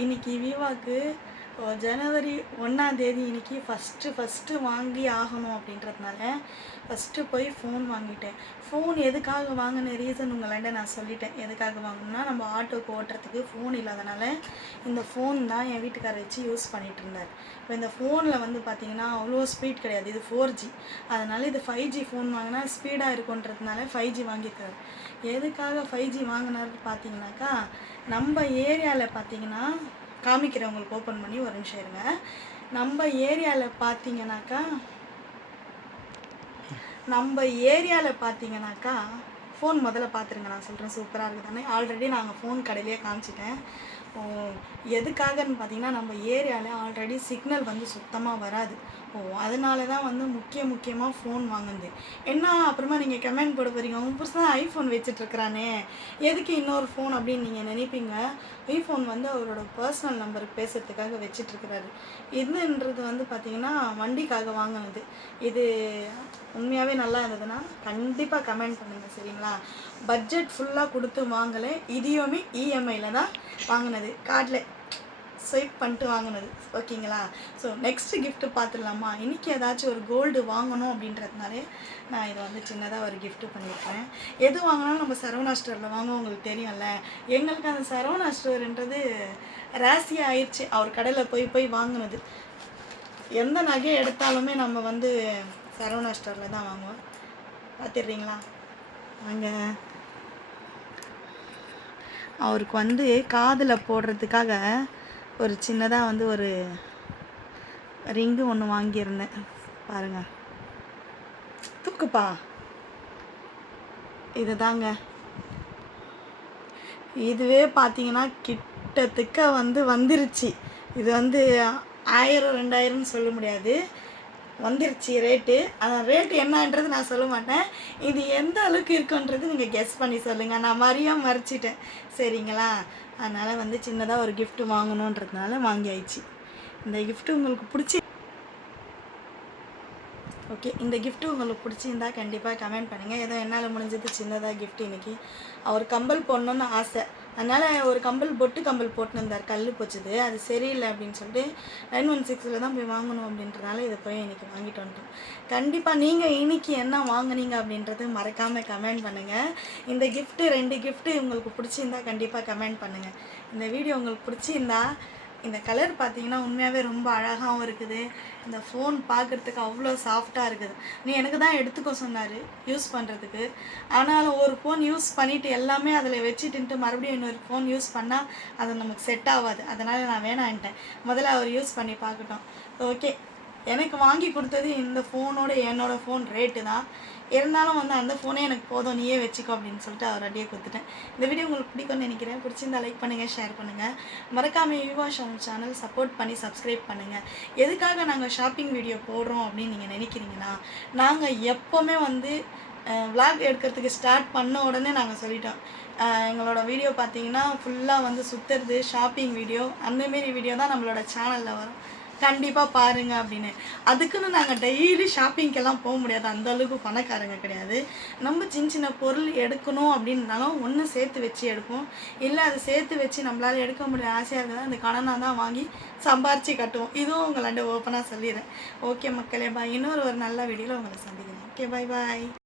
இன்னைக்கு விவாக்கு ஜனவரி 1ஆம் தேதி இன்னைக்கு ஃபஸ்ட்டு வாங்கி ஆகணும் அப்படின்றதுனால ஃபஸ்ட்டு போய் ஃபோன் வாங்கிட்டேன். ஃபோன் எதுக்காக வாங்கின ரீசன் உங்கள்கிட்ட நான் சொல்லிட்டேன். எதுக்காக வாங்கணும்னா, நம்ம ஆட்டோக்கு ஓட்டுறதுக்கு ஃபோன் இல்லாதனால இந்த ஃபோன் தான் என் வீட்டுக்காரர் வச்சு யூஸ் பண்ணிகிட்டு இருந்தார். இப்போ இந்த ஃபோனில் வந்து பார்த்திங்கன்னா அவ்வளோ ஸ்பீட் கிடையாது, இது 4G. அதனால் இது 5G ஃபோன் வாங்கினா ஸ்பீடாக இருக்குன்றதுனால 5G வாங்கியிருக்காரு. எதுக்காக 5G வாங்கினார் பார்த்தீங்கன்னாக்கா, நம்ம ஏரியாவில் பார்த்தீங்கன்னா காமிக்கிறவங்களுக்கு ஓப்பன் பண்ணி ஒரு நிமிஷம் இருங்க. நம்ம ஏரியாவில் பார்த்தீங்கன்னாக்கா ஃபோன் முதல்ல பார்த்துருங்க. நான் சொல்கிறேன், சூப்பராக இருக்குது தானே. ஆல்ரெடி நாங்கள் ஃபோன் கடையிலேயே காமிச்சிட்டேன். எதுக்காகன்னு பார்த்தீங்கன்னா, நம்ம ஏரியாவில் ஆல்ரெடி சிக்னல் வந்து சுத்தமாக வராது. அதனால தான் வந்து முக்கியமாக ஃபோன் வாங்குது. என்ன அப்புறமா நீங்கள் கமெண்ட் போட போகிறீங்க, உங்கள் புதுசாக ஐஃபோன் வச்சிட்ருக்கிறானே, எதுக்கு இன்னொரு ஃபோன் அப்படின்னு நீங்கள் நினைப்பீங்க. ஐஃபோன் வந்து அவரோட பர்சனல் நம்பருக்கு பேசுகிறதுக்காக வச்சிட்ருக்கிறாரு. இதுன்றது வந்து பார்த்திங்கன்னா வண்டிக்காக வாங்கினது. இது உண்மையாகவே நல்லா இருந்ததுன்னா கண்டிப்பாக கமெண்ட் பண்ணுங்கள், சரிங்களா. பட்ஜெட் ஃபுல்லாக கொடுத்து வாங்கலை, இதையுமே இஎம்ஐயில் தான் வாங்கினது, கார்டில் ஸ்வைப் பண்ணிட்டு வாங்கினது, ஓகேங்களா. ஸோ நெக்ஸ்ட்டு கிஃப்ட்டு பார்த்துடலாமா. இன்றைக்கி ஏதாச்சும் ஒரு கோல்டு வாங்கணும் அப்படின்றதுனாலே நான் இதை வந்து சின்னதாக ஒரு கிஃப்ட்டு பண்ணியிருக்கேன். எது வாங்கினாலும் நம்ம சரவணா ஸ்டோரில் வாங்க, உங்களுக்கு தெரியும்ல. எங்களுக்கு அந்த சரவணா ஸ்டோருன்றது ராசியாக ஆயிடுச்சு. அவர் கடையில் போய் வாங்கினது. எந்த நகை எடுத்தாலுமே நம்ம வந்து சரவணா ஸ்டோரில் தான் வாங்குவோம். பார்த்துடுறீங்களா வாங்க. அவருக்கு வந்து காதில் போடுறதுக்காக ஒரு சின்னதாக வந்து ஒரு ரிங்கு ஒன்று வாங்கியிருந்தேன், பாருங்கள். தூக்குப்பா, இது தாங்க. இதுவே பார்த்தீங்கன்னா கிட்டத்தட்ட வந்துருச்சு. இது வந்து 1000 2000 சொல்ல முடியாது, வந்துருச்சு ரேட்டு. அந்த ரேட்டு என்னன்றது நான் சொல்ல மாட்டேன். இது எந்த அளவுக்கு இருக்குன்றது நீங்கள் கெஸ் பண்ணி சொல்லுங்கள். நான் மறைச்சிட்டேன், சரிங்களா. அதனால் வந்து சின்னதாக ஒரு கிஃப்ட் வாங்கணுன்றதுனால வாங்கியாயிடுச்சு. இந்த கிஃப்ட்டு உங்களுக்கு ஓகே, இந்த கிஃப்ட்டு உங்களுக்கு பிடிச்சிருந்தா கண்டிப்பாக கமெண்ட் பண்ணுங்கள். ஏதோ என்னால் முடிஞ்சது சின்னதாக கிஃப்ட். இன்றைக்கி அவர் கம்பல் போடணுன்னு ஆசை, அதனால் ஒரு பொட்டு கம்பல் போட்டுருந்தார், கல் போச்சுது, அது சரியில்லை அப்படின்னு சொல்லிட்டு 916 தான் போய் வாங்கணும் அப்படின்றனால இதை போய் இன்றைக்கி வாங்கிட்டு வந்துட்டோம். கண்டிப்பாக நீங்கள் இன்றைக்கி என்ன வாங்கினீங்க அப்படின்றது மறக்காமல் கமெண்ட் பண்ணுங்கள். இந்த கிஃப்ட்டு 2 கிஃப்ட்டு உங்களுக்கு பிடிச்சிருந்தா கண்டிப்பாக கமெண்ட் பண்ணுங்கள். இந்த வீடியோ உங்களுக்கு பிடிச்சிருந்தா, இந்த கலர் பார்த்தீங்கன்னா உண்மையாகவே ரொம்ப அழகாகவும் இருக்குது. இந்த ஃபோன் பார்க்குறதுக்கு அவ்வளோ சாஃப்டாக இருக்குது. எனக்கு தான் எடுத்துக்க சொன்னார் யூஸ் பண்ணுறதுக்கு. ஆனாலும் ஒரு ஃபோன் யூஸ் பண்ணிவிட்டு எல்லாமே அதில் வச்சுட்டு மறுபடியும் இன்னொரு ஃபோன் யூஸ் பண்ணால் அது நமக்கு செட் ஆகாது. அதனால் நான் வேணான்ட்டேன். முதல்ல அவர் யூஸ் பண்ணி பார்க்கட்டும். ஓகே, எனக்கு வாங்கி கொடுத்தது இந்த ஃபோனோட என்னோடய ஃபோன் ரேட்டு தான். இருந்தாலும் வந்து அந்த ஃபோனே எனக்கு போதும், நீயே வச்சுக்கோ அப்படின்னு சொல்லிட்டு அவர் அடியே கொடுத்துட்டேன். இந்த வீடியோ உங்களுக்கு பிடிக்கும்னு நினைக்கிறேன். பிடிச்சிருந்தா லைக் பண்ணுங்கள், ஷேர் பண்ணுங்கள். மறக்காமல் யுவா சேனல் சப்போர்ட் பண்ணி சப்ஸ்கிரைப் பண்ணுங்கள். எதுக்காக நாங்கள் ஷாப்பிங் வீடியோ போடுறோம் அப்படின்னு நீங்கள் நினைக்கிறீங்கன்னா, நாங்கள் எப்போவுமே வந்து விளாக் எடுக்கிறதுக்கு ஸ்டார்ட் பண்ண உடனே நாங்கள் சொல்லிட்டோம், எங்களோட வீடியோ பார்த்தீங்கன்னா ஃபுல்லாக வந்து சுற்றுறது, ஷாப்பிங் வீடியோ, அந்தமாரி வீடியோ தான் நம்மளோட சேனலில் வரும், கண்டிப்பாக பாருங்கள் அப்படின்னு. அதுக்குன்னு நாங்கள் டெய்லி ஷாப்பிங்க்கெல்லாம் போக முடியாது, அந்தளவுக்கு பணக்காரங்க கிடையாது. நம்ம சின்ன பொருள் எடுக்கணும் அப்படின்னாலும் ஒன்று சேர்த்து வச்சு எடுப்போம். இல்லை அதை சேர்த்து வச்சு நம்மளால் எடுக்க முடியாத ஆசையாக இருந்தால் அந்த கடனாக தான் வாங்கி சம்பாரித்து கட்டுவோம். இதுவும் உங்களாண்ட ஓப்பனாக சொல்லிடுறேன். ஓகே மக்களே, பாய். இன்னொரு நல்ல வீடியோவில் உங்களை சந்திக்கிறேன். ஓகே, பாய்.